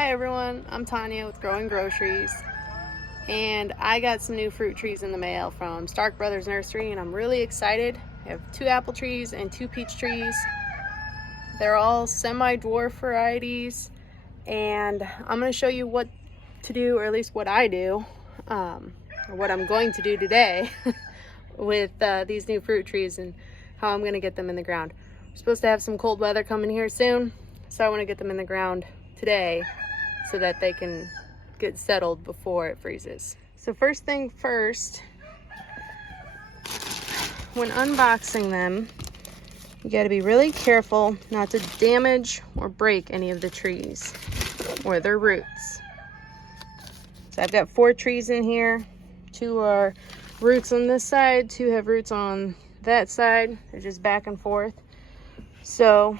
Hi everyone, I'm Tanya with Growing Groceries, and I got some new fruit trees in the mail from Stark Brothers Nursery, and I'm really excited. I have 2 apple trees and 2 peach trees. They're all semi-dwarf varieties, and I'm going to show you what to do, or at least what I do, or what I'm going to do today with these new fruit trees and how I'm going to get them in the ground. We're supposed to have some cold weather coming here soon, so I want to get them in the ground today so that they can get settled before it freezes. So first thing first, when unboxing them, you got to be really careful not to damage or break any of the trees or their roots. So I've got 4 trees in here. 2 are roots on this side, 2 have roots on that side. They're just back and forth. So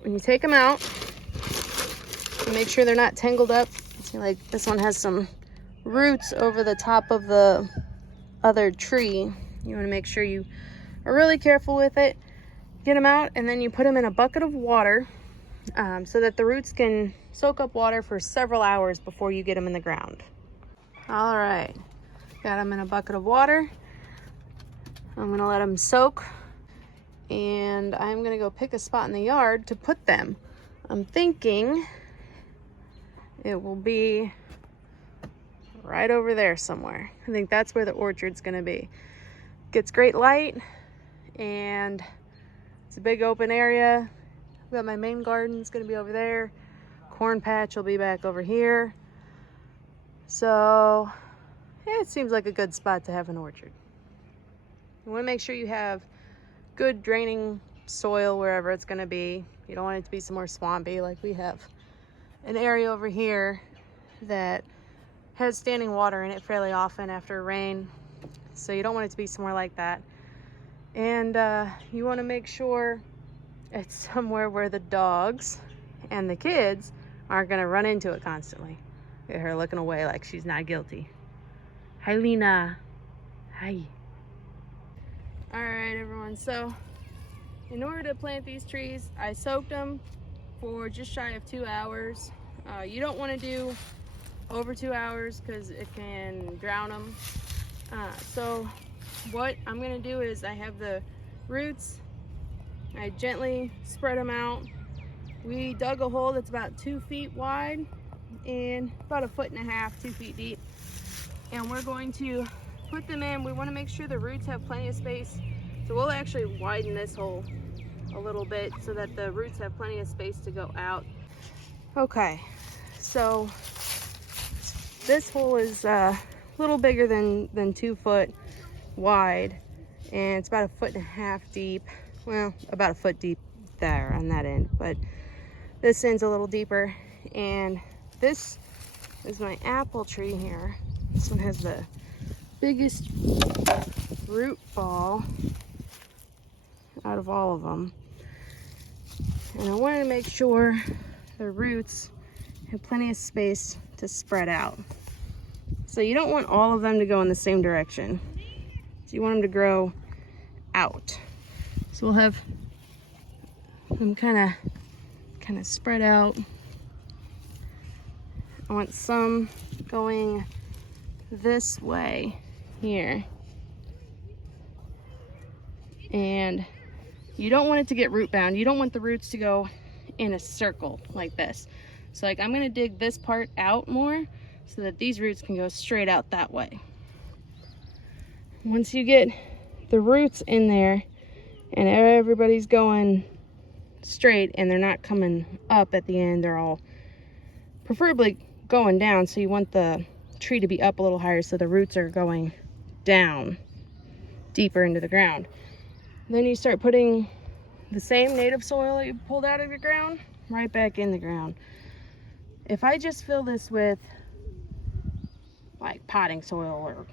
when you take them out, make sure they're not tangled up. See, like this one has some roots over the top of the other tree. You want to make sure you are really careful with it. Get them out, and then you put them in a bucket of water so that the roots can soak up water for several hours before you get them in the ground. All right, got them in a bucket of water. I'm gonna let them soak, and I'm gonna go pick a spot in the yard to put them. I'm thinking it will be right over there somewhere. I think that's where the orchard's gonna be. Gets great light, and it's a big open area. I've got my main garden's gonna be over there. Corn patch will be back over here. So yeah, it seems like a good spot to have an orchard. You wanna make sure you have good draining soil wherever it's gonna be. You don't want it to be somewhere swampy like we have an area over here that has standing water in it fairly often after rain. So you don't want it to be somewhere like that. And you want to make sure it's somewhere where the dogs and the kids aren't going to run into it constantly. Get her looking away like she's not guilty. Hi, Lena. Hi. All right, everyone. So in order to plant these trees, I soaked them for just shy of 2 hours. You don't want to do over 2 hours because it can drown them. So what I'm going to do is I have the roots, I gently spread them out. We dug a hole that's about 2 feet wide and about 1.5 feet, 2 feet deep. And we're going to put them in. We want to make sure the roots have plenty of space. So we'll actually widen this hole a little bit so that the roots have plenty of space to go out. Okay, so this hole is a little bigger than 2 foot wide, and it's about 1.5 feet deep. Well, about 1 foot deep there on that end, but this end's a little deeper. And this is my apple tree here. This one has the biggest root ball out of all of them. And I wanted to make sure the roots have plenty of space to spread out. So you don't want all of them to go in the same direction. So you want them to grow out. So we'll have them kind of spread out. I want some going this way here. And you don't want it to get root bound. You don't want the roots to go in a circle like this. So like I'm gonna dig this part out more so that these roots can go straight out that way. Once you get the roots in there and everybody's going straight and they're not coming up at the end, they're all preferably going down. So you want the tree to be up a little higher so the roots are going down deeper into the ground. Then you start putting the same native soil that you pulled out of the ground right back in the ground. If I just fill this with like potting soil or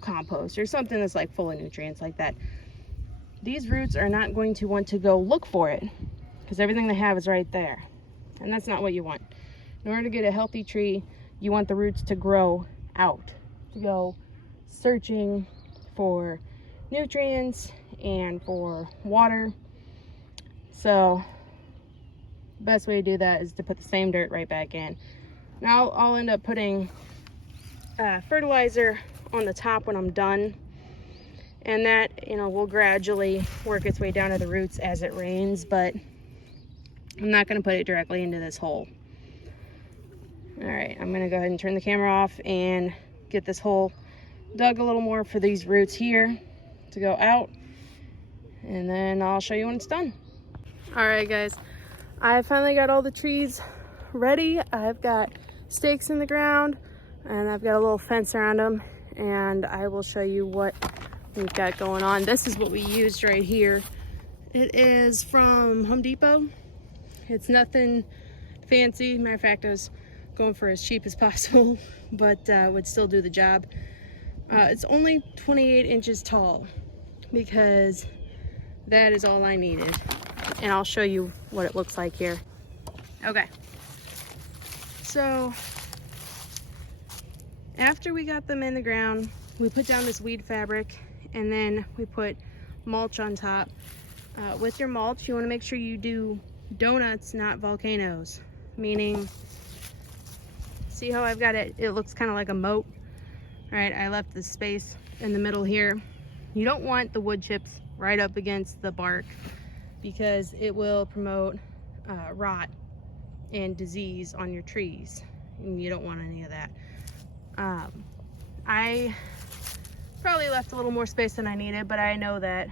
compost or something that's like full of nutrients like that, these roots are not going to want to go look for it because everything they have is right there. And that's not what you want. In order to get a healthy tree, you want the roots to grow out, to go searching for nutrients and for water. So The best way to do that is to put the same dirt right back in. Now I'll end up putting fertilizer on the top when I'm done, and that, you know, will gradually work its way down to the roots as it rains, but I'm not going to put it directly into this hole. All right, I'm going to go ahead and turn the camera off and get this hole dug a little more for these roots here to go out, and then I'll show you when it's done. All right guys, I finally got all the trees ready. I've got stakes in the ground and I've got a little fence around them, and I will show you what we've got going on. This is what we used right here. It is from Home Depot. It's nothing fancy. Matter of fact, I was going for as cheap as possible, but would still do the job. It's only 28 inches tall because that is all I needed. And I'll show you what it looks like here. Okay. So after we got them in the ground, we put down this weed fabric, and then we put mulch on top. With your mulch, you want to make sure you do donuts, not volcanoes. Meaning, see how I've got it? It looks kind of like a moat. All right, I left the space in the middle here. You don't want the wood chips right up against the bark because it will promote rot and disease on your trees, and you don't want any of that. I probably left a little more space than I needed, but I know that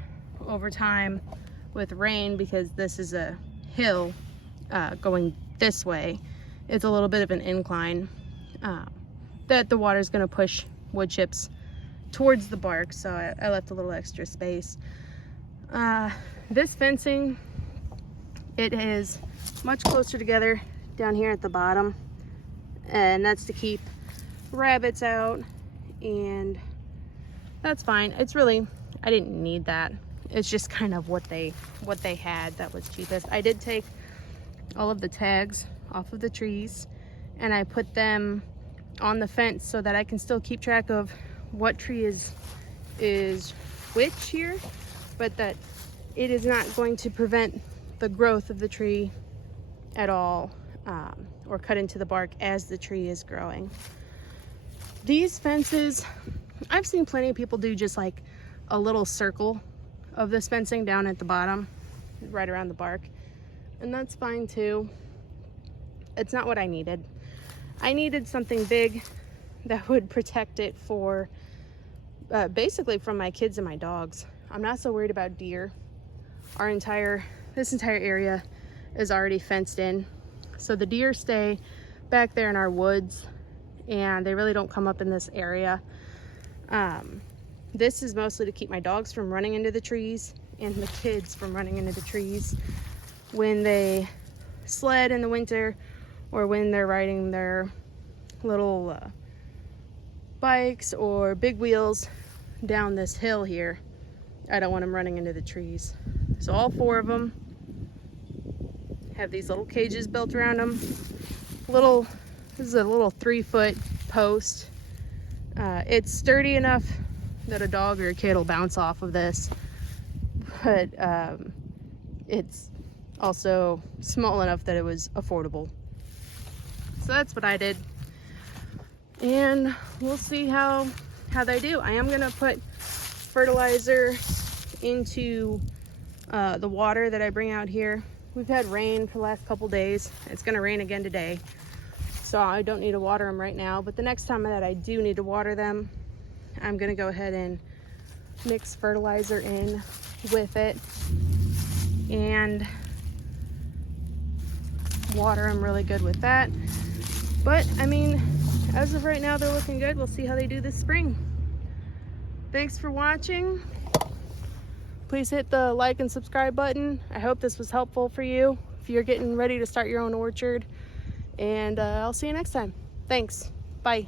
over time with rain, because this is a hill going this way, it's a little bit of an incline, that the water is going to push wood chips towards the bark, so I left a little extra space. This fencing, it is much closer together down here at the bottom, and that's to keep rabbits out, and that's fine. It's really, I didn't need that. It's just kind of what they had that was cheapest. I did take all of the tags off of the trees and I put them on the fence so that I can still keep track of what tree is which here, but that it is not going to prevent the growth of the tree at all, or cut into the bark as the tree is growing. These fences, I've seen plenty of people do just like a little circle of this fencing down at the bottom, right around the bark, and that's fine too. It's not what I needed. I needed something big that would protect it for basically from my kids and my dogs. I'm not so worried about deer. This entire area is already fenced in, so the deer stay back there in our woods and they really don't come up in this area. This is mostly to keep my dogs from running into the trees and the kids from running into the trees when they sled in the winter, or when they're riding their little bikes or big wheels down this hill here. I don't want them running into the trees. So all 4 of them have these little cages built around them. This is a little 3-foot post. It's sturdy enough that a dog or a kid will bounce off of this, but it's also small enough that it was affordable. So that's what I did, and we'll see how they do. I am gonna put fertilizer into the water that I bring out here. We've had rain for the last couple days. It's gonna rain again today, so I don't need to water them right now, but the next time that I do need to water them, I'm gonna go ahead and mix fertilizer in with it and water them really good with that. But I mean, as of right now, they're looking good. We'll see how they do this spring. Thanks for watching. Please hit the like and subscribe button. I hope this was helpful for you if you're getting ready to start your own orchard, and I'll see you next time. Thanks. Bye.